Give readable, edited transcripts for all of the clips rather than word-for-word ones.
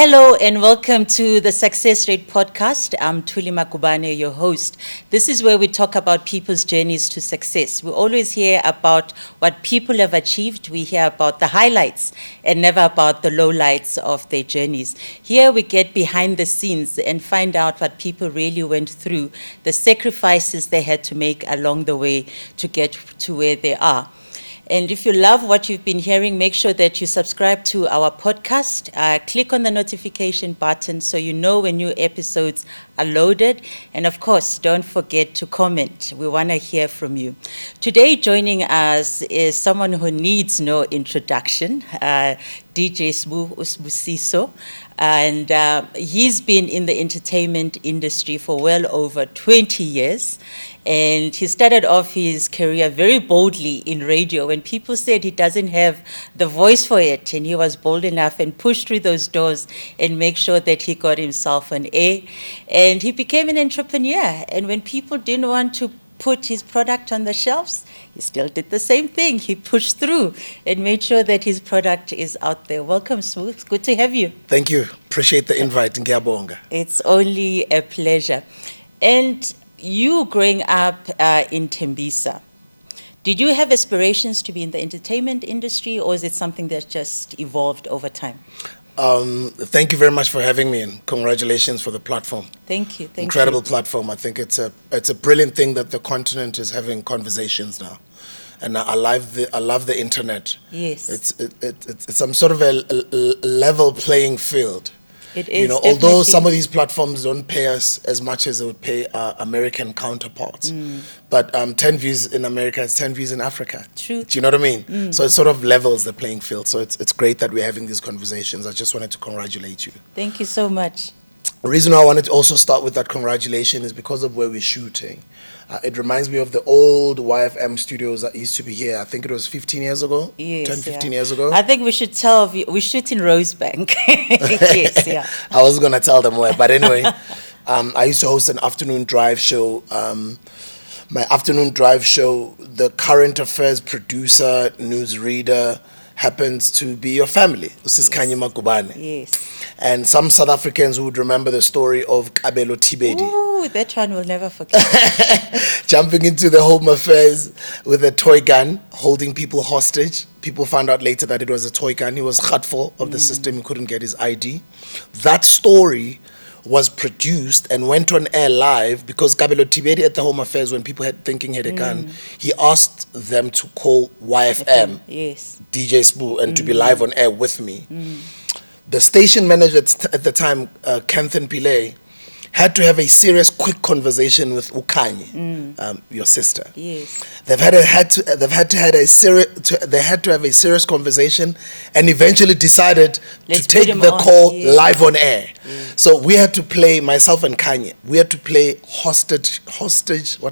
Hello and welcome to the Success Rate podcast. I'm Thuli Magubane, your host. This is where we talk about people's journeys to success. We always hear about what people have achieved. We hear about the highlights and never about the lowlights of their journeys. Here we get behind the scenes and find out what people really went through, the sacrifices they had to make along the way to get to where they are. And if you love what you've been hearing, make sure that you subscribe to our podcast. Click on the notification button so you know when new episodes are loaded. And of course, don't forget to comment. We want to hear from you. Today, joining us is someone who needs no introduction, DJ Sbusiso. And he's been in the entertainment industry for well over 20 years. And he started off his career very boldly in radio when people said he doesn't have the voice for it. And he was bold enough and pushed through those doors and make sure that he got himself on air. And he became an entrepreneur. And when people didn't want to put his product on the shelves, he still did the same thing. He pushed through and made sure that his product is out there. Welcome, Sbu. It's good to have you. Thank you. Appreciate the invite. Ngiyabonga. It's only a pleasure. And you growing up in Tembisa, did you have aspirations to be in the entertainment industry, or is it something that just evolved over time? Thank you very much for having me, and congratulations for the platform. Thank you. Incredible platform. I think it's a brilliant thing that the continent is having conversations now, and I love the internet. Yes, it's some sort of a level playing field. It is. Although some of these platforms don't pay us as much as they would pay our American counterparts, but 10 views in America is 10 views in Africa. True. Do you know what I mean? So it sort of levels the playing field. So it's great that we're having these conversations. I just wanted to congratulate you. Thank you so much. The reason I wanted to also start with that congratulation is because of where we're shooting. It reminds me of the old YFM studios that used to be here. I think it was 15 years ago, yes, 10, 15 years ago. I think we should tell you, we shoot in Rosebank. Yes, yeah. I was going to tell them where, but anyway, I used to host an afternoon drive show. My afternoon drive show, the current affairs producer, newsreader, happens to be your family. This is Thuli Magubane. Yes. And some South Africans would remember the story of Kabelo Thibedi. Ooh, that one we'll never forget. Jumping into the home affairs with a toy gun, holding people hostage. People found out later that it was a toy gun. He was khatful of the system. He couldn't get his ID. That story was produced and went on air live because Kabelo Thibedi at the Home Affairs, when people had thinking he had a gun, he asked them to call YFM, yes, DJ Sbu, and to be live on air with me. The station manager at the time, Kenthan Pillay, had to have a serious, quick conversation with Ukanye, your sister. yes. They had to have a serious conversation, and eventually decided Let's to take put him the on, call yes. live on air. So we had to play, myself and Kanye, we had to play hostage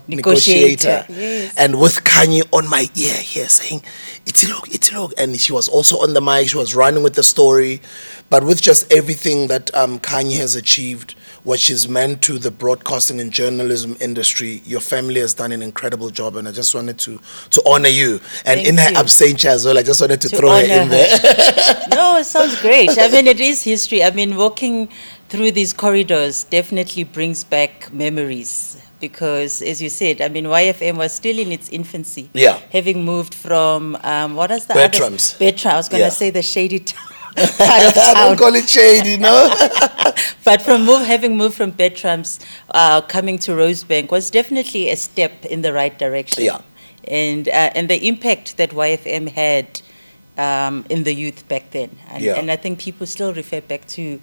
negotiator. Yes. And with Kanye on my ear here saying, Itilog. And she was also on the mic, she was running with the story. But with just everything that Kanye has achieved, what she's meant to the broadcasting and journalism industry, your family has done an incredible job, and I just wanted to honor you. And Thank in her you. absentia as well, I just wanted to throw her in there. No, it sounds great. I mean, it is history. I mean, walking through these corridors definitely brings back memories. Because, as you said, I mean, YFM was still in its infancy. Yeah. Having moved from, what is the Bertram's. other? Bertram. I was going to Yeah. say the shady part of town. I don't call it shady, no? But having moved from Bertram's, coming to Rosebank was definitely a step in the right direction. Yeah. And the impact that YFM had in the youth back then. And I think people still refer back to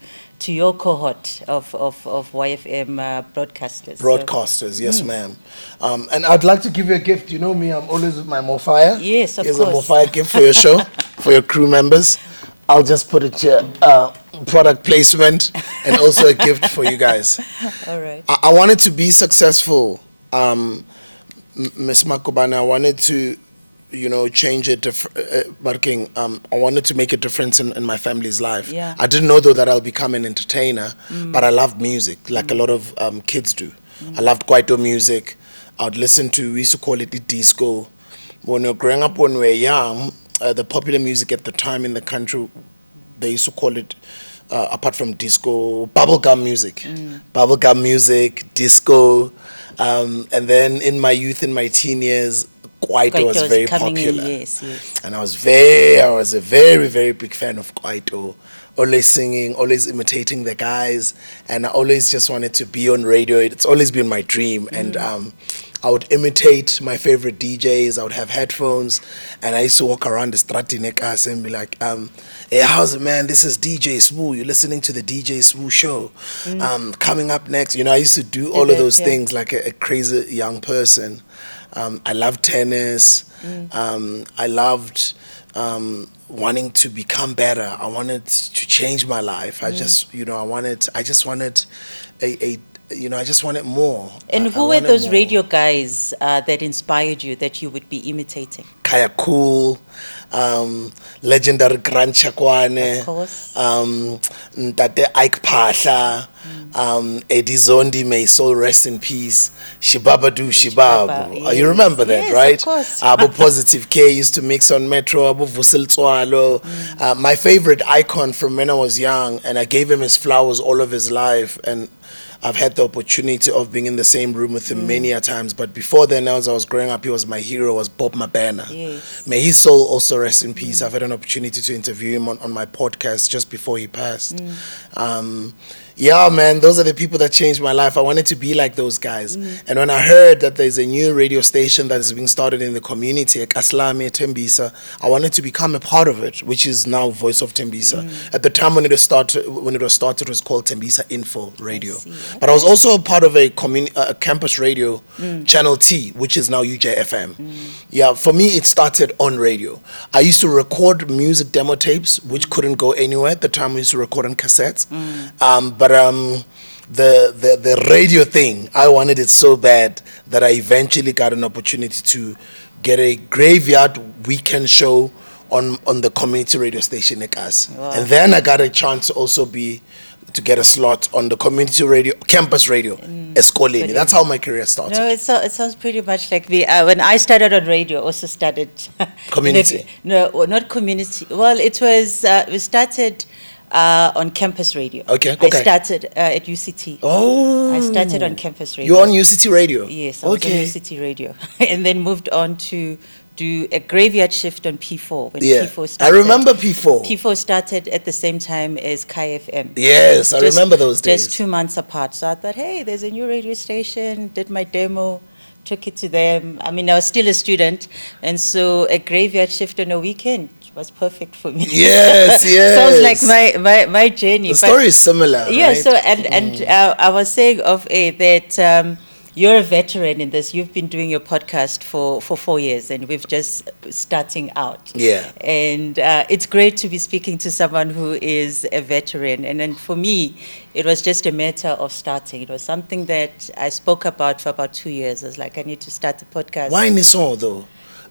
your cohort of YFM broadcasters. Broadcasters, yes, ma'am. And I'd like to give you a gift. You know me, I'm always with my Mofire. Yes, of Here's course. a Mofire gift for your show, for your crew members. I'll just put it here, product placement, and also a gift for you guys. All right. I wanted to be successful, Ms. Magubane. I wanted to, change it. I wanted to make a difference in my family's life. Yeah. I didn't know, though, that I'll become an entertainer, but I loved music, like a lot of kids do. I loved Kwaito music. I would listen to, we used to call it the disco. When we were growing up, when we were young, the popular music at the time in the country, they used to call it apart from disco, bubblegum music, disco, and then in my youth, in my teen years, Kwaito was Kwaito very coming in, popular. yes. And I was a very, very big fan of Kwaito. Always singing, always imitating the guys, and I always just wanted to be on radio. It's always been my dream, and I would imitate my favorite DJs. I would have headphones, and I used to walk around the Stratinekas and be like, "Hey, how's it, man? This is DJ Sbu. You're listening to the DJ Sbu show. Coming up next." I used to do all of those things like a crazy young person. I loved tennis. I loved wanting to become better. I wanted to change my life. I just wanted more. And I who were wanted those more. radio guys that inspired you that you would be imitating? Kaya Cool, legendary Grant Chakwane, Of course. Ntate Ike Pasha, Eddie Zondi, may soul rest in peace, Shibabadu Shibabu. Shibaba, You remember that, yes, of right? course. Abu Positive K used to mix on Metro, Abu Vusil Tswalo. My favorite icon from when I was young, and I gave him his flowers all of his life, and I've had the opportunity of being in the same room with him many a times. But before then, as I was growing up, he was my hero, was Bob Mabana. Yes. May his soul also rest in peace. I've had an opportunity to interview him on my podcast just before he passed. Yeah, man, those are the people that changed my life. I wanted to be like those guys. And when I heard that there's a new radio station that is being started in the community, Kaslami, Tembisa, I wanted to become a part of it, which is now Voice of Tembisa. At the time when it was started, it was called Tembisa Info Radio. But I was also a part of a campus radio, Channel T, which is now UJFM. Yeah, for me, it started on radio. I used to record music demo tapes, which couldn't go anywhere. At the time, we used to record on cassettes. But the radio thing, I wanted it so bad that I eventually got an opportunity to get a graveyard weekend show on the community radio station Ekas. Wow. And then I got a chance to get a slot on the community radio, campus radio, Eskoleni. That's how my career started. No, it sounds pretty much like me. When I started on radio, also started... Community. No, not community. Well, it was, we started on campus radio. Okay. I started at UCT. Oh. I started on campus radio. You're on UCT radio? Yes, I was on UCT radio. And then moved on to do a graveyard shift on P4. When P4 I started. remember P4. P4 started at the same time as Kai FM. Yes, I remember those days. Just 2 months apart. So I thought, hey, there's a new radio station, did my demo, took it to them. I mean, I was still a student. And so a graveyard shift on a weekend was perfect for me. Yes, yes. Sounds like my journey. The story is similar, Yeah, right? so, and I was saying that you're a veteran in this. You've been doing your podcast for 4 years, and we've just starting out. Yeah. And it's great to be speaking to someone who is a veteran. And then for me, it was just a matter of starting. It was something that I spoke about for about 2 years. I was like, I need to start a podcast. Why Niso though?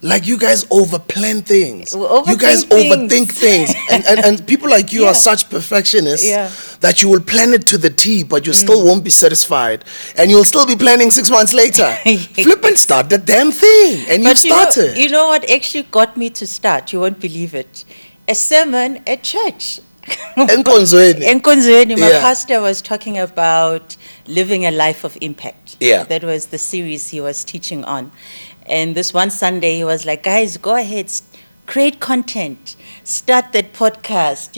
Like you guys overplan things. You guys Overthink overthink things. And people like you are such perfectionists that you will plan it to the T, but you still won't be satisfied. And you'll still be planning 6 months later. Flip and start the damn thing. And you started. You know what actually got me to start? You won't believe it. A sermon at church. Enkonzweni. My pastor was talking about living a life of impact. Yeah. That was the series he was teaching on. And this one Sunday, he was like, guys, go ahead, create content, start that podcast,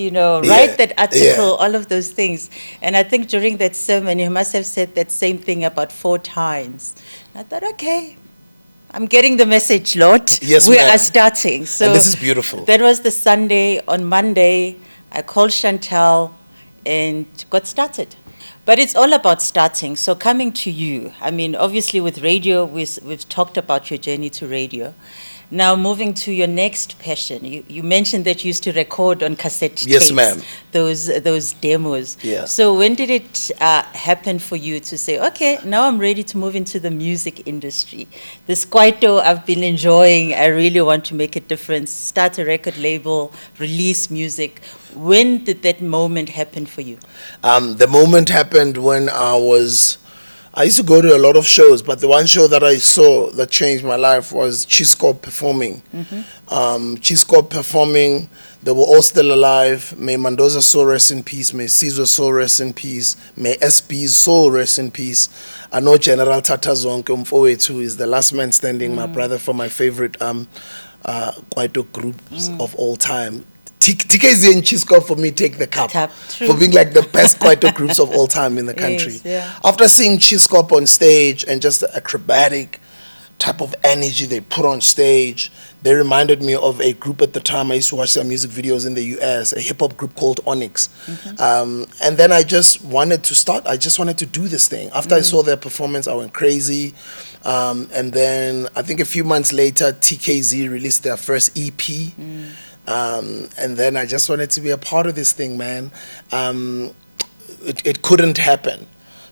write that article, all of those things. And I think during that sermon, he must have said that same thing about 4 times. I thought, okay, I'm getting the message, Lord. Yes, we ma'am. are starting. So and this is beautiful. That was the Sunday. On Monday, I called Chantal and got started. But it's all about starting. So coming to you, I mean, obviously with radio, we've talked about your journey to radio. Now moving to your next passion, you mentioned that you used to record on cassette tapes. Yes, ma'am. Those demos. Yeah. So when did it happen for you to say, okay, now I'm ready to move into the music industry? This Kwaito I've been enjoying, I really want to make a difference, start a record label, release music. When did that moment happen for you? The moment happened when I was I used to go to a lot of shows, but the one show that I saw that changed my life was Chisco performing. Chisco performing, they were all still alive. May Mendoza's soul rest in peace. May Caesar's soul rest in peace. May SB's soul rest in peace. I know General Tata Zonke Mfowethu is the last man standing, my brother from my favorite Kwaito groups of all time. TKZ and Chisco for me take the cup for being like the best Kwaito groups of all time in the country. Yes, After seeing Chisco on stage and just the acrobatic type of energy they put on stage, they reminded me of a group at the time. I used to watch their music videos in the US, a hip hop group called Onyx. And then I just wanted to do this thing. After I saw their performance, I went crazy. And then I think a few months later, TKZ released their first EP. And then I just wanted to be a part of this thing, man. It couldn't happen.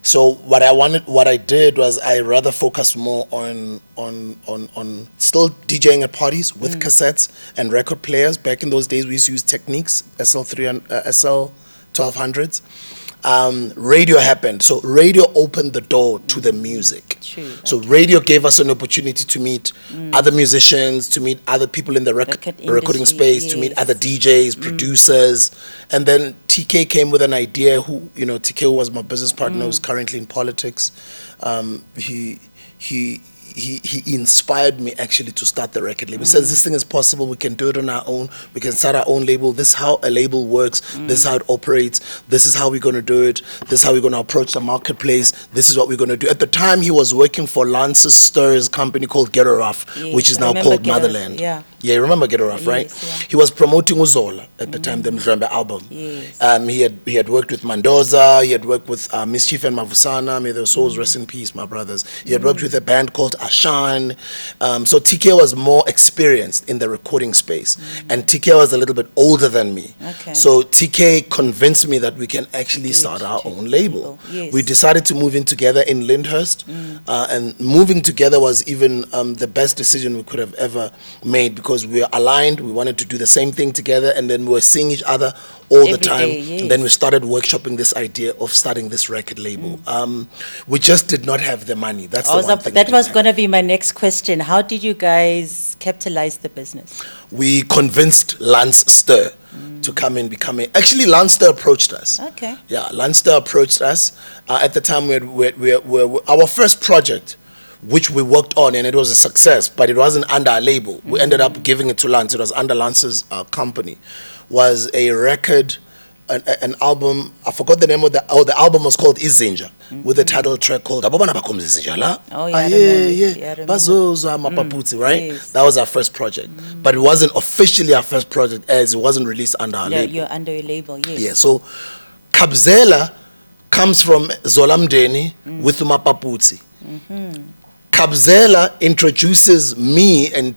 So what I did was I rather focused more on still DJing at parties with cassettes and record players. Back in those days, we used to use Techniques, SL 1200s. Radio happened. So radio opened the door to the music. True. So radio gave us an opportunity to meet other musicians, to meet other people in the recording industry, space, to meet yes. other DJs, producers. And then TK came with an idea TK was my business partner, who's currently in politics. He inspired me actually to start the record label. He says, this thing is possible, we can do it on our own, we can start our own label, this is how a label works, this is how it operates, this is how we're going to do it, this is how we're going to approach the marketplace, this is what we're going to do. At the time, he was working for Lance Stir's company called Ghetto Rough, which is now called Motherland. Yeah, you remember Ghetto Rough, right? Yes, yeah. He was promoting Uzola at the time, the Mzrambe album. Yes. He had worked with Mendoza, he had worked with Mischief and Mavusana, may their souls rest in peace, my brothers. He had worked with a band called Ashan. So TK was more experienced in the recording space, and TK was a little bit older than me. Okay. So TK convinced me that we can actually start our own label. Yes. We decided to move in together in Lyndhurst, and moving together was even the best decision we could have ever made, because we were aligned, we wanted to do the same thing together, and then we were seeing each other all the Every time. day, yes. And then we started workshopping this idea of starting this record label. We just did not have the money. That's the one thing. That was going to be my next question. How did you guys capitalize the business? We convinced Lance Stir to come and become actually, Lance Stir approached us. Okay. Yeah, Lance Stir approached us. At the time, our first project, which we worked on, and it was a success, but it wasn't under our label. We ended up giving it to Lance. It was under Lance's company. Was a record, an album. I forgot the name of the album was called Izinja, with the title track called Abobana Bakom Izinja La. Oh, yeah, I remember. Yeah. Bazoza Mapaputsi, right? Yes. That was our first project, but it wasn't officially our first project, as it wasn't released under our label. You're under a label, yes. Yeah, so Kabzela comes from Zolamdeni with Mapaputsi. Kabzela introduces me, and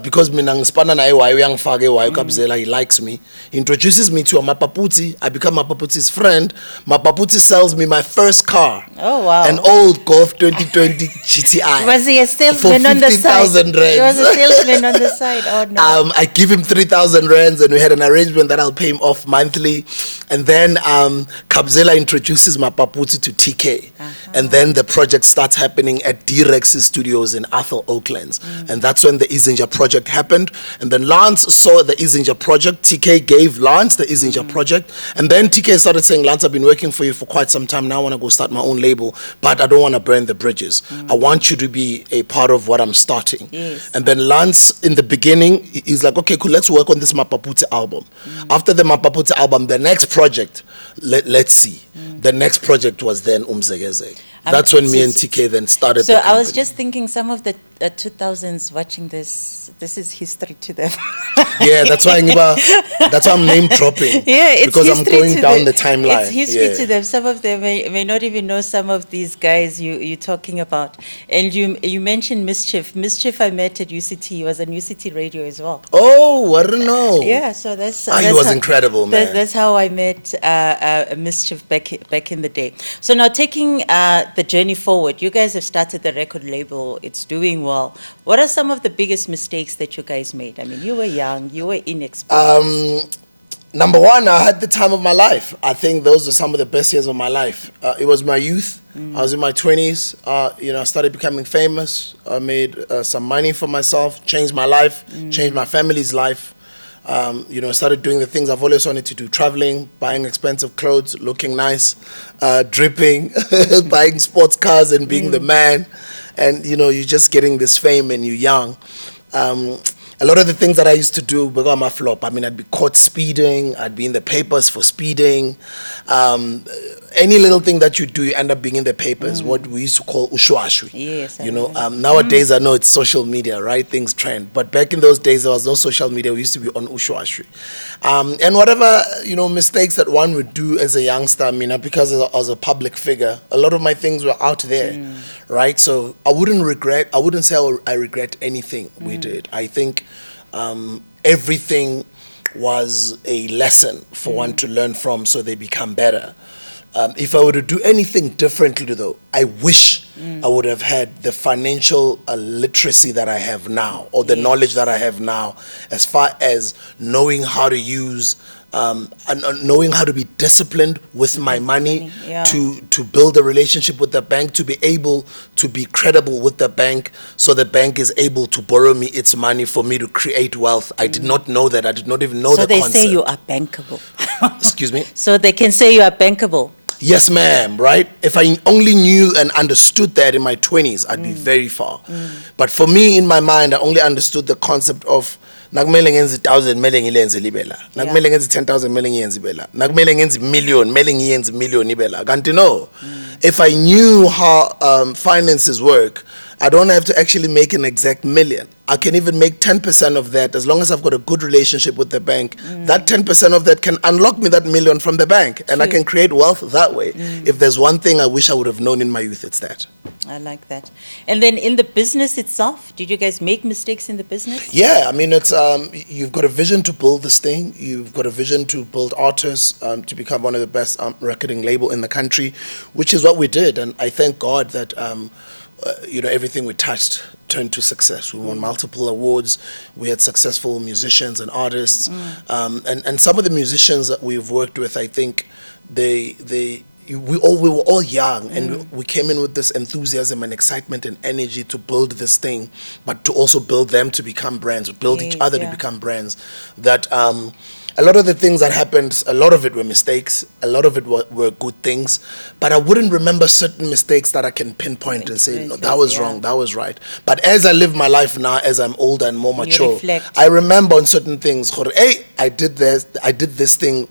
because mina ngispana naye wayo uyangifaka ewayo Kabzela, he likes me. He introduces me to a Mapaputsi. I become Mapaputi's friend. Mapaputsi sells me my first car. Oh, wow. An old Golf 2020 GTI. Was he a salesman for on the side? 50,000 rands. He was a salesman on the side. Oh, no. I give him 3,000 rands, and we had an arrangement that I'll pay him off monthly. And then Kabzela introduces Mapaputsi to TK. And then the project starts happening at D-Rex's studios in Athol, Oaklands. And that's when the Izinja project happened. And then Lance saw the Izinja project. TK gave Lance the Izinja project. And then TK started saying, Lance, I've been working for you for quite some time. Now I want to go start my own label, but I don't want to burn the bridges. I want you to be a part of what I'm starting. Yes. And then Lance, in the beginning, he's like, okay, cool, let's work on this Mapaputsi album. After the Mapaputsi album, the next project, let's see. The next project was then Umzegeze. That's when me and TK then started. So the I was company. just thinking, some of the 2000s watching this is history to them. Yeah, that's why I'm name dropping. Yeah, it's because I'm history going to down them. the timeline. It's history Yeah. to them. Some of them may not even know some of these guys you're talking about. And you mentioned Mischief. Mischief I met at UCT. He was on UCT radio as well. Oh, I don't know. Yeah, so that's he was incredible, man. That's how I met Mischief back in the day. So now taking the journey forward, you guys have started the record label. It's doing well. What are some of the biggest mistakes that you guys made? I mean, you were young, you were inexperienced. Number one, I had the time of my life. I think those are some of the best years of my life. It was my youth. I was in my 20s. I started becoming famous. I made some money for myself, changed my life, changed my family's life. Started doing the things I've always wanted to do, traveling, buying expensive clothes, looking nice, dripping, buying sports cars and being the man. And, you're just getting this fame and you're young. A lot of the things that I used to do become a flop. I mean, I'd be caught speeding. I'd be in the papers for speeding. Any little thing that you do, you end up being in the papers, what we used to call ushwashwi. Yes. Nowadays, I know it's social media, right? Things trend. But back in those days, there was no social media. We used to be on ushwashwi. And whatever, mistakes that one would do as a youngster, because I was a public figure, a lot of my things were out there, right? So I wouldn't say I regret anything we did. I think everything was a lesson for one to learn from so they become better. If I were to do anything differently, though, I wish I would have had the financial literacy that I have now, or the knowledge that I have now, as far as knowing how to use and knowing how to be disciplined with my money, to build a relationship with the bank, to be able to be credible with the bank, so the bank is able to borrow me its money for me to create wealth. I did not know that. I did not even know the concept. So they say you are bankable. Excuse me? So they can say you are bankable. Yes, ma'am, right? If I only knew and understood that in my 20s, I'd be very far. But for me, in my mind, I only understood the concept of nakumele ngenze 1,000 mele ngilenze libela. Nakumele ngenze 10,000 mele ngiyenze ibela. Nakumele ngenze million mele ngiyenze million ibela. Kanti no. If I knew how finances work, I don't have to actually make an exact million. I can even make 10% of that as long as I've got a good relationship with the bank. That 10% of that can unlock me that million from the bank, and I can create wealth that way. If there's one thing I wish I would have known in my youth, it's that. I like that. And then in the business itself, did you guys make mistakes in the business? Yeah, I mean, it's you've got a vision to build this thing. You've got a vision to build artists, to become one of the best recording label in the country, which is what we did. And I thank God that everything we touched turned to success. We won multiple awards. We had successful musicians and artists, and some of the musicians that we've worked with, I think we were all young, and we came in with this enthusiasm and excitement and energy to build this thing, but to also build them to become brands, build each other to become brands. That a lot of the things that happened, a lot of it were mistakes, a lot of it were good things, but I wouldn't remember certain mistakes that I can pinpoint and say, no, that was wrong, that was right. But as I live my life now, as I'm older and more mature, I remember on certain things, hey, I did this thing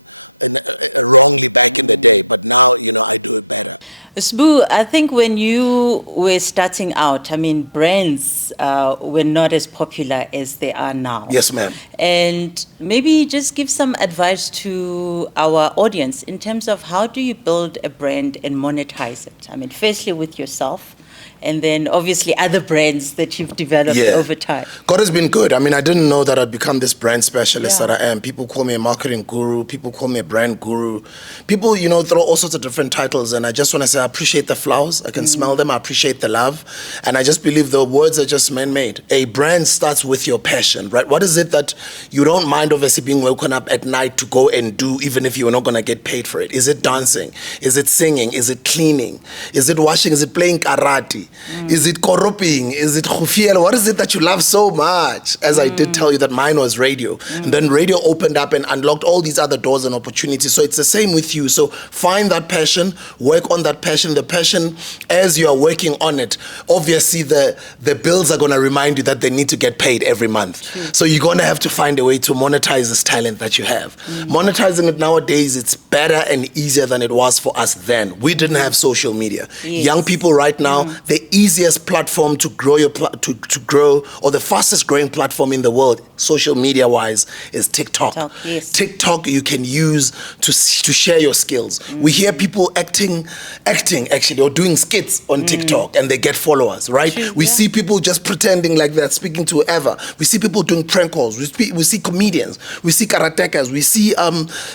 wrongly back in the day, but now, I do it better. Sbu, I think when you were starting out, brands were not as popular as they are now. Yes, ma'am. And maybe just give some advice to our audience in terms of how do you build a brand and monetize it? Firstly with yourself, and then obviously other brands that you've developed over time. God has been good. I didn't know that I'd become this brand specialist that I am. People call me a marketing guru. People call me a brand guru. People, throw all sorts of different titles. And I just want to say I appreciate the flowers. I can smell them. I appreciate the love. And I just believe the words are just man-made. A brand starts with your passion, right? What is it that you don't mind obviously being woken up at night to go and do, even if you're not going to get paid for it? Is it dancing? Is it singing? Is it cleaning? Is it washing? Is it playing karate? Is it koroping? Is it khufiel? What is it that you love so much? As I did tell you that mine was radio. And then radio opened up and unlocked all these other doors and opportunities. So it's the same with you. So find that passion, work on that passion. The passion, as you are working on it, obviously the bills are going to remind you that they need to get paid every month. So you're going to have to find a way to monetize this talent that you have. Monetizing it nowadays, it's better and easier than it was for us then. We didn't have social media. Young people right now, the easiest platform to grow to grow, or the fastest growing platform in the world, social media wise, is TikTok. TikTok you can use to share your skills. We hear people acting actually, or doing skits on TikTok, and they get followers, right? We see people just pretending like they're speaking to whoever. We see people doing prank calls. We see comedians. We see karatekas. We see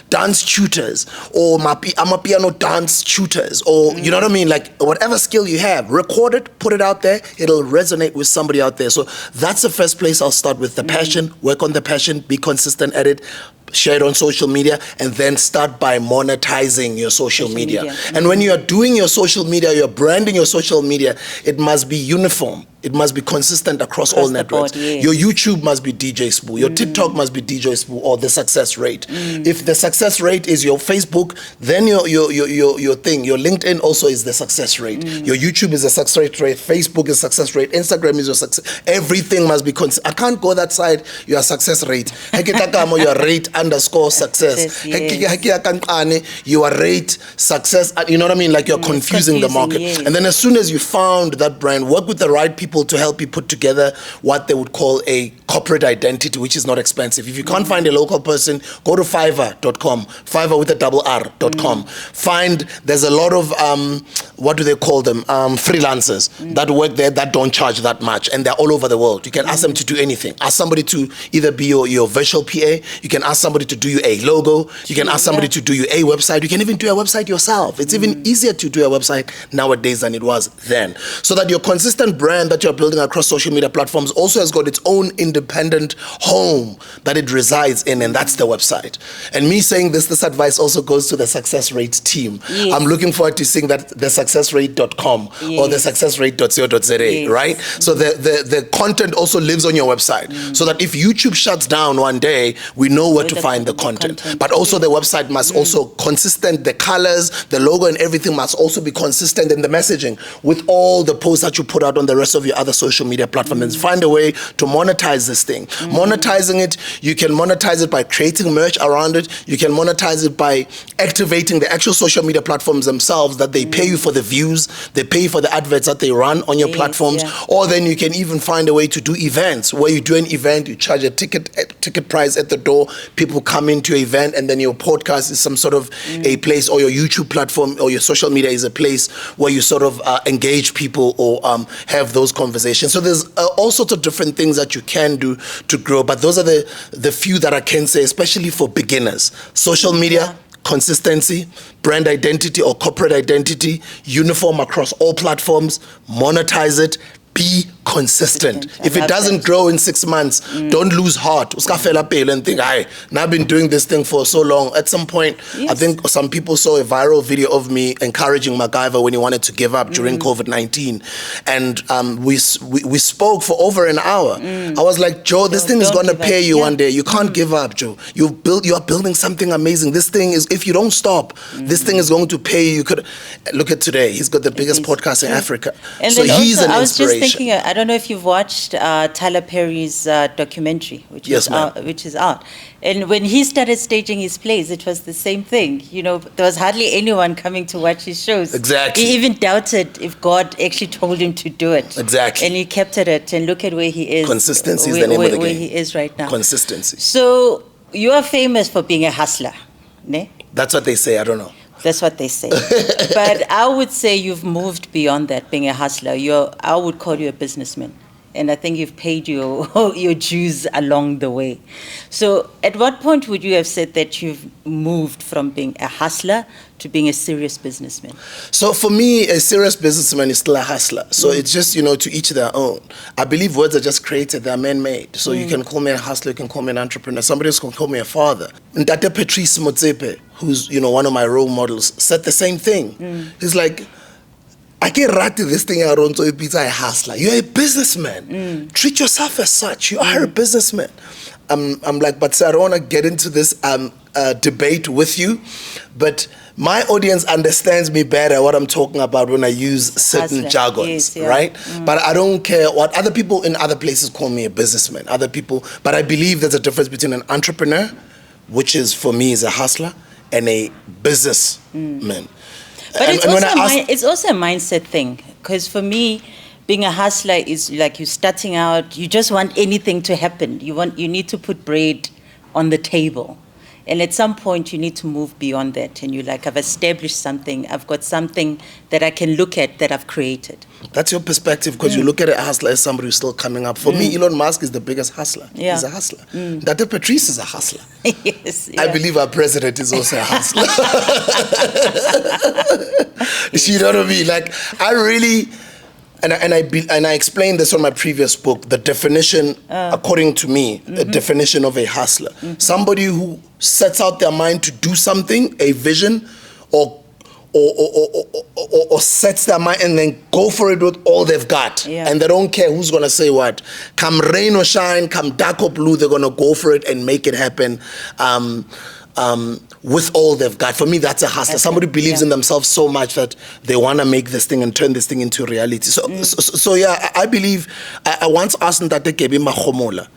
dance tutors, or amapiano dance tutors, or you know what I mean? Like whatever skill you have, record it, put it out there, it'll resonate with somebody out there. So that's the first place I'll start with, the passion, work on the passion, be consistent at it, share it on social media, and then start by monetizing your social media. And when you are doing your social media, you're branding your social media, it must be uniform. It must be consistent across all networks. Board, yes. Your YouTube must be DJ Sbu. Your TikTok must be DJ Sbu, or the success rate. If the success rate is your Facebook, then your thing, your LinkedIn also is the success rate. Your YouTube is the success rate. Facebook is success rate. Instagram is your success. Everything must be I can't go that side. Your success rate. Your rate underscore success. Your rate success. You know what I mean? Like you're confusing the market. Yes. And then as soon as you found that brand, work with the right people to help you put together what they would call a corporate identity, which is not expensive. If you can't find a local person, go to Fiverr.com, Fiverr with a double R.com. There's a lot of, what do they call them? Freelancers that work there that don't charge that much, and they're all over the world. You can ask them to do anything. Ask somebody to either be your virtual PA, you can ask somebody to do you a logo, you can ask somebody to do you a website, you can even do a website yourself. It's even easier to do a website nowadays than it was then. So that your consistent brand that you're building across social media platforms also has got its own independent home that it resides in, and that's the website. And me saying this advice also goes to the success rate team. Yes. I'm looking forward to seeing that the successrate.com or the successrate.co.za, right? So the content also lives on your website, so that if YouTube shuts down one day, we know where to find the content. But also the website must also consistent, the colors, the logo and everything must also be consistent in the messaging with all the posts that you put out on the rest of your other social media platforms, and find a way to monetize this thing. Monetizing it, you can monetize it by creating merch around it. You can monetize it by activating the actual social media platforms themselves, that they pay you for the views, they pay you for the adverts that they run on your platforms. Or then you can even find a way to do events, where you do an event, you charge a ticket price at the door, people come into your event, and then your podcast is some sort of a place, or your YouTube platform or your social media is a place where you sort of engage people or have those conversations. So there's all sorts of different things that you can do to grow, but those are the few that I can say, especially for beginners. Social media, consistency, brand identity or corporate identity, uniform across all platforms, monetize it, be consistent. If it doesn't grow in 6 months, don't lose heart. And think, now I've been doing this thing for so long. At some point, I think some people saw a viral video of me encouraging MacGyver when he wanted to give up during COVID-19. And we spoke for over an hour. I was like, Joe, this thing is going to pay you one day. You can't give up, Joe. You are building something amazing. This thing is, if you don't stop, this thing is going to pay you. You could look at today. He's got the biggest podcast in Africa. And so he's an inspiration. I was just thinking, I don't know if you've watched Tyler Perry's documentary, which is out. And when he started staging his plays, it was the same thing. You know, there was hardly anyone coming to watch his shows. Exactly. He even doubted if God actually told him to do it. Exactly. And he kept at it, and look at where he is. Consistency is the name of the game. Where he is right now. Consistency. So you are famous for being a hustler, ne? That's what they say. I don't know. That's what they say. But I would say you've moved beyond that, being a hustler. I would call you a businessman. And I think you've paid your dues along the way. So at what point would you have said that you've moved from being a hustler to being a serious businessman? So for me, a serious businessman is still a hustler. So it's just, to each their own. I believe words are just created, they're man-made. So you can call me a hustler, you can call me an entrepreneur. Somebody else can call me a father. Ndate Patrice Motsepe, who's, one of my role models, said the same thing. He's like, I can't write this thing out on a pizza, a hustler. You're a businessman. Treat yourself as such. You are a businessman. I'm like, but sir, I don't want to get into this debate with you, but my audience understands me better what I'm talking about when I use certain jargons, right? But I don't care what other people in other places call me a businessman, other people, but I believe there's a difference between an entrepreneur, which is for me is a hustler, and a businessman. But it's also a mindset thing, because for me, being a hustler is like you're starting out, you just want anything to happen. You need to put bread on the table. And at some point, you need to move beyond that. And you're like, I've established something. I've got something that I can look at that I've created. That's your perspective, because you look at a hustler as somebody who's still coming up. For me, Elon Musk is the biggest hustler. Yeah. He's a hustler. Dr. Patrice is a hustler. Yes. I believe our president is also a hustler. You know what I mean? Like, I really... and I explained this on my previous book, the definition, according to me, the definition of a hustler. Somebody who sets out their mind to do something, a vision, or sets their mind and then go for it with all they've got. Yeah. And they don't care who's going to say what. Come rain or shine, come dark or blue, they're going to go for it and make it happen. With all they've got. For me, that's a hustler. Somebody believes in themselves so much that they want to make this thing and turn this thing into reality. So yeah, I believe, I once asked Ntate Gebi Magomola,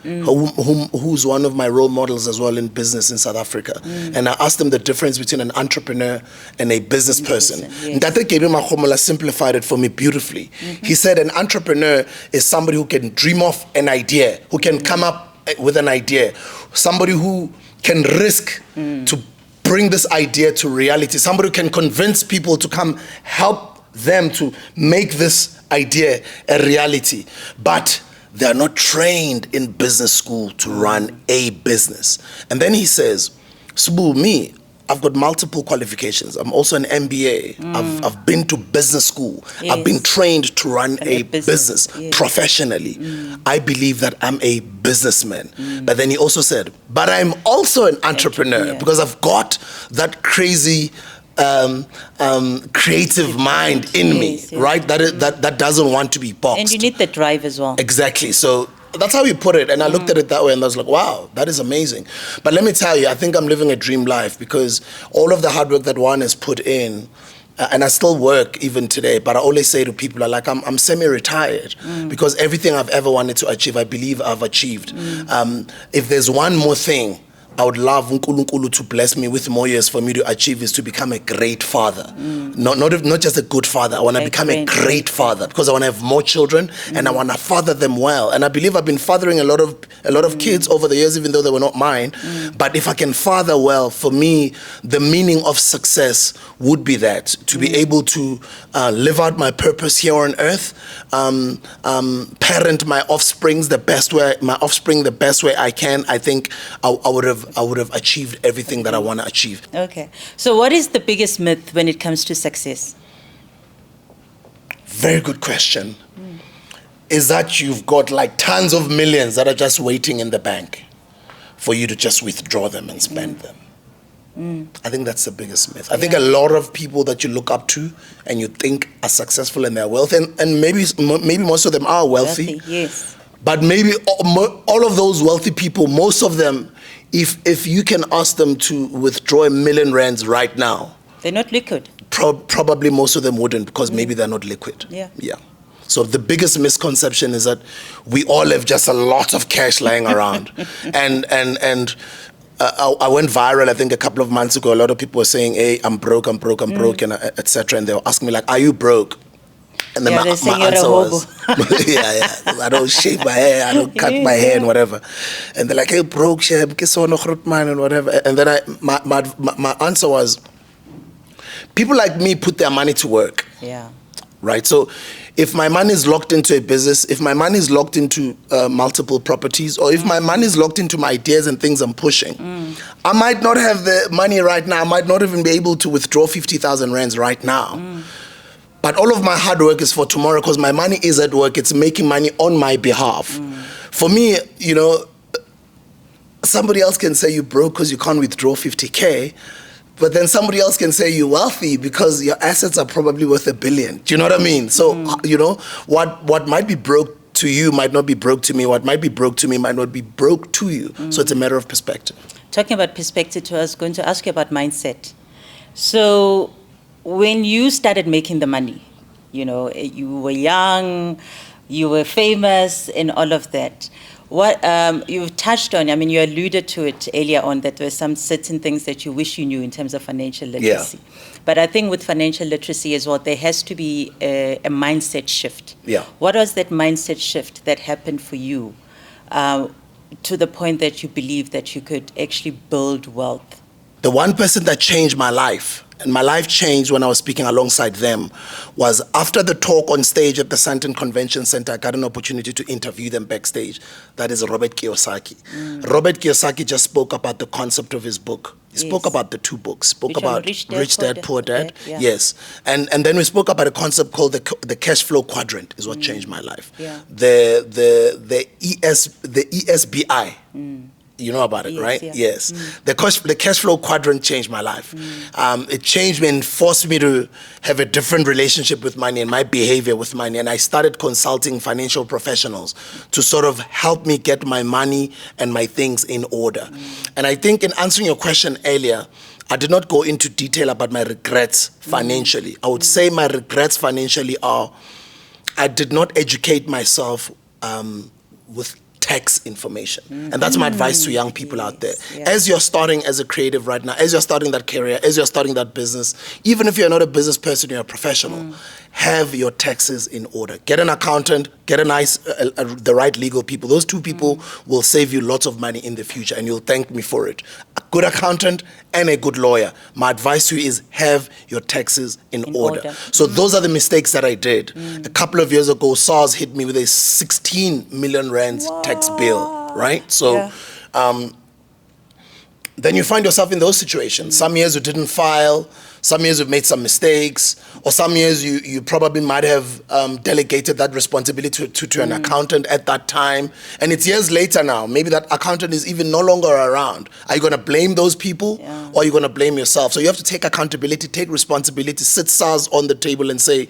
who's one of my role models as well in business in South Africa. And I asked him the difference between an entrepreneur and a business person. Yes. Ntate Gebi Magomola simplified it for me beautifully. He said an entrepreneur is somebody who can dream of an idea, who can come up with an idea, somebody who can risk to bring this idea to reality, somebody who can convince people to come help them to make this idea a reality, but they're not trained in business school to run a business. And then he says, Sbu, me, I've got multiple qualifications. I'm also an MBA. I've been to business school. Yes. I've been trained to run a business yes. professionally. I believe that I'm a businessman. But then he also said, but I'm also an entrepreneur because I've got that crazy creative mind in me, yes. right? That doesn't want to be boxed. And you need the drive as well. Exactly. So that's how you put it. And I looked at it that way and I was like, wow, that is amazing. But let me tell you, I think I'm living a dream life because all of the hard work that one has put in, and I still work even today, but I always say to people, I'm semi-retired because everything I've ever wanted to achieve, I believe I've achieved. If there's one more thing I would love uNkulunkulu to bless me with more years for me to achieve is to become a great father. Not just a good father. I want to become a great father because I want to have more children and I want to father them well. And I believe I've been fathering a lot of kids over the years, even though they were not mine. But if I can father well, for me, the meaning of success would be that, to be able to live out my purpose here on earth, parent my offspring the best way I can. I think I would have achieved everything that I want to achieve. Okay. So what is the biggest myth when it comes to success? Very good question. Is that you've got like tons of millions that are just waiting in the bank for you to just withdraw them and spend them. I think that's the biggest myth. I think a lot of people that you look up to and you think are successful in their wealth, and maybe most of them are wealthy. Yes. But maybe all of those wealthy people, most of them, if you can ask them to withdraw R1 million right now, They're not liquid. Probably most of them wouldn't because maybe they're not liquid. Yeah. So the biggest misconception is that we all have just a lot of cash lying around. and I went viral, I think a couple of months ago. A lot of people were saying, hey, I'm broke, and etc. And they were asking me like, are you broke? And then my answer was, I don't shave my hair, I don't cut my hair and whatever. And they're like, hey, broke, and whatever. And then my answer was, people like me put their money to work. Yeah. Right? So if my money is locked into a business, if my money is locked into multiple properties, or if my money is locked into my ideas and things I'm pushing, I might not have the money right now. I might not even be able to withdraw 50,000 rands right now. But all of my hard work is for tomorrow because my money is at work. It's making money on my behalf. For me, somebody else can say you're broke because you can't withdraw 50K. But then somebody else can say you're wealthy because your assets are probably worth $1 billion. Do you know what I mean? So, what might be broke to you might not be broke to me. What might be broke to me might not be broke to you. So it's a matter of perspective. Talking about perspective, I was going to ask you about mindset. So when you started making the money, you were young, you were famous and all of that. What you've touched on, you alluded to it earlier on that there were some certain things that you wish you knew in terms of financial literacy. Yeah. But I think with financial literacy as well, there has to be a mindset shift. Yeah. What was that mindset shift that happened for you to the point that you believe that you could actually build wealth? The one person that changed my life, and my life changed when I was speaking alongside them, was after the talk on stage at the Sandton Convention Center, I got an opportunity to interview them backstage. That is Robert Kiyosaki. Robert Kiyosaki just spoke about the concept of his book. He spoke about the two books. Spoke about Rich Dad, Poor Dad. Yeah. Yes. And then we spoke about a concept called the cash flow quadrant is what changed my life. Yeah. The ESBI. You know about it, right? Yeah. Yes. The cash flow quadrant changed my life. It changed me and forced me to have a different relationship with money and my behavior with money. And I started consulting financial professionals to sort of help me get my money and my things in order. And I think in answering your question earlier, I did not go into detail about my regrets financially. I would say my regrets financially are I did not educate myself with tax information. And that's my advice to young people out there. Yeah. As you're starting as a creative right now, as you're starting that career, as you're starting that business, even if you're not a business person, you're a professional, have your taxes in order. Get an accountant, get the right legal people. Those two people will save you lots of money in the future and you'll thank me for it. A good accountant and a good lawyer. My advice to you is have your taxes in order. So those are the mistakes that I did. A couple of years ago, SARS hit me with a 16 million rands tax bill, right? So then you find yourself in those situations. Some years you didn't file, some years you've made some mistakes, or some years you probably might have delegated that responsibility to an accountant at that time. And it's years later now. Maybe that accountant is even no longer around. Are you going to blame those people or are you going to blame yourself? So you have to take accountability, take responsibility, sit SARS on the table and say,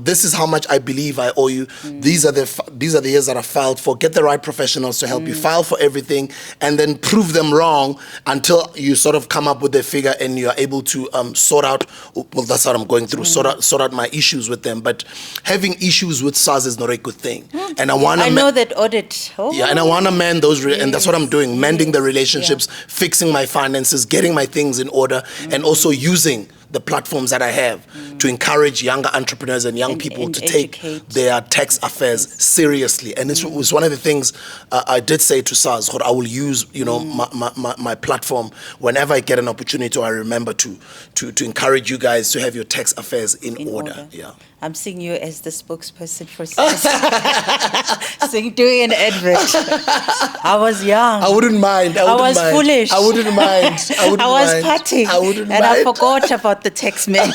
this is how much I believe I owe you. These are the years that I filed for. Get the right professionals to help you file for everything and then prove them wrong until you sort of come up with a figure and you are able to sort out, well, that's what I'm going through, sort out my issues with them. But having issues with SARS is not a good thing. And I know that audit. Yeah, and I want to mend those, and that's what I'm doing, mending the relationships, fixing my finances, getting my things in order, and also using the platforms that I have to encourage younger entrepreneurs and young people to take their tax affairs seriously. And this was one of the things I did say to SARS, I will use, my platform whenever I get an opportunity, or I remember to encourage you guys to have your tax affairs in order. Yeah. I'm seeing you as the spokesperson for SARS. So you're doing an advert. I was young. I wouldn't mind. I was foolish. I wouldn't mind. I was partying. I wouldn't mind. And I forgot about the tax man.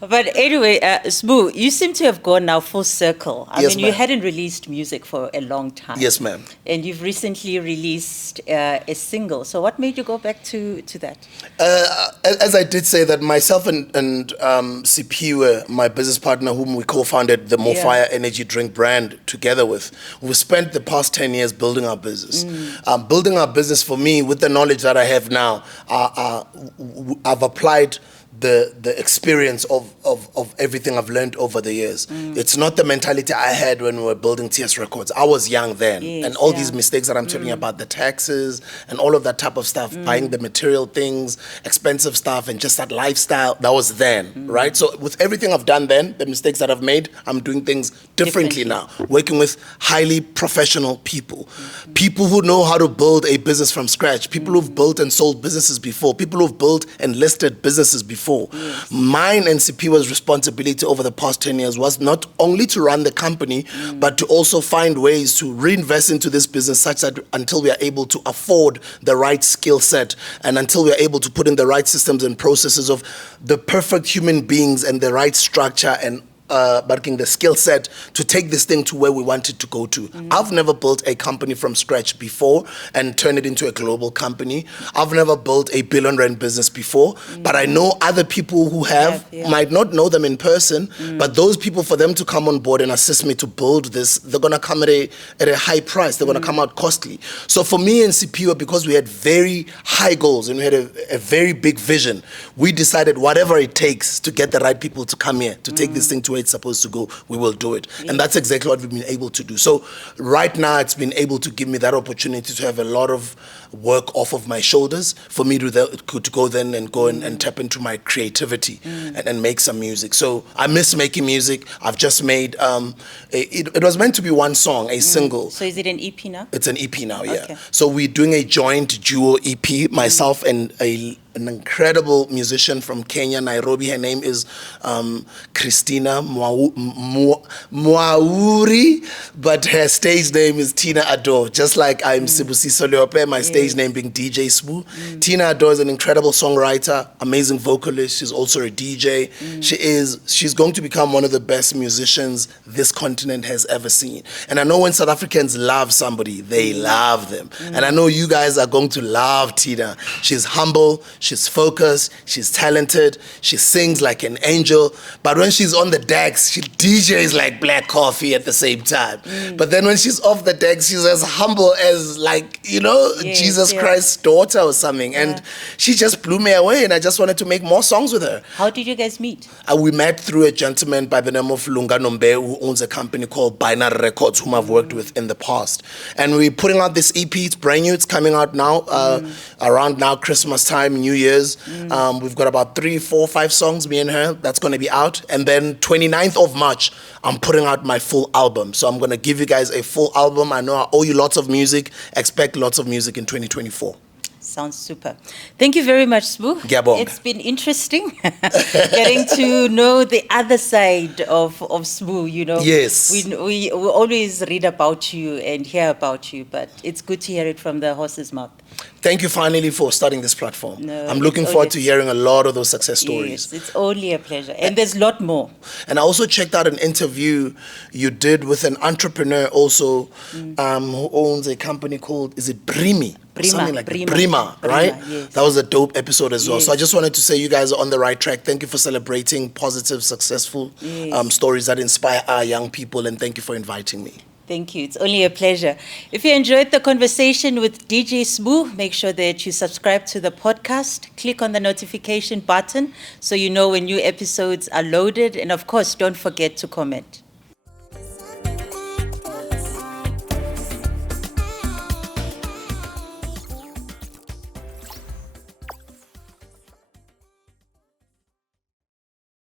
But anyway, Sbu, you seem to have gone now full circle. I mean, you hadn't released music for a long time. Yes, ma'am. And you've recently released a single. So what made you go back to that? As I did say, that myself and Sbu, my business partner, whom we co-founded the More Fire Energy Drink brand together with, we spent the past 10 years building our business. Building our business for me, with the knowledge that I have now, I've applied the experience of everything I've learned over the years. It's not the mentality I had when we were building TS Records. I was young then. And all these mistakes that I'm telling you about, the taxes and all of that type of stuff, buying the material things, expensive stuff, and just that lifestyle, that was then, right? So with everything I've done then, the mistakes that I've made, I'm doing things differently now. Working with highly professional people. People who know how to build a business from scratch. People who've built and sold businesses before. People who've built and listed businesses before. Mine and Sipiwa's responsibility over the past 10 years was not only to run the company, but to also find ways to reinvest into this business such that until we are able to afford the right skill set and until we are able to put in the right systems and processes of the perfect human beings and the right structure and the skill set to take this thing to where we want it to go to. I've never built a company from scratch before and turned it into a global company. I've never built a billion-rand business before, but I know other people who have, might not know them in person, but those people, for them to come on board and assist me to build this, they're going to come at a high price. They're going to come out costly. So for me and Sipiwa, because we had very high goals and we had a very big vision, we decided whatever it takes to get the right people to come here, to take this thing to where it's supposed to go, we will do it. And that's exactly what we've been able to do. So right now, it's been able to give me that opportunity to have a lot of work off of my shoulders for me to go then and go and tap into my creativity and make some music. So I miss making music. I've just made, it was meant to be one song, a single. So is it an EP now? It's an EP now, yeah. Okay. So we're doing a joint duo EP, myself and a an incredible musician from Kenya, Nairobi. Her name is Christina Mwauri, but her stage name is Tina Adore. Just like I'm Sbusiso Leope, my stage name being DJ Sbu. Tina Adore is an incredible songwriter, amazing vocalist. She's also a DJ. She's going to become one of the best musicians this continent has ever seen. And I know when South Africans love somebody, they love them. And I know you guys are going to love Tina. She's humble, she's focused, she's talented, she sings like an angel. But when she's on the decks, she DJs like black coffee at the same time. But then when she's off the decks, she's as humble as Jesus Christ's daughter or something. And she just blew me away, and I just wanted to make more songs with her. How did you guys meet? We met through a gentleman by the name of Lunga Nombe, who owns a company called Binary Records, whom I've worked with in the past. And we're putting out this EP. It's brand new. It's coming out now, around now Christmas time, New Year's. We've got about 3, 4, 5 songs, me and her. That's going to be out. And then 29th of March, I'm putting out my full album. So I'm going to give you guys a full album. I know I owe you lots of music. Expect lots of music in 2024. Sounds super. Thank you very much, Sbu. Gabon. It's been interesting getting to know the other side of Sbu, Yes. We always read about you and hear about you, but it's good to hear it from the horse's mouth. Thank you finally for starting this platform. No, I'm looking forward to hearing a lot of those success stories. Yes, it's only a pleasure. And there's a lot more. And I also checked out an interview you did with an entrepreneur also who owns a company called, is it Brimi? Something like Brima, right? Yes. That was a dope episode as well. Yes. So I just wanted to say you guys are on the right track. Thank you for celebrating positive, successful stories that inspire our young people, and thank you for inviting me. Thank you. It's only a pleasure. If you enjoyed the conversation with DJ Sbu, make sure that you subscribe to the podcast. Click on the notification button so you know when new episodes are loaded. And of course, don't forget to comment.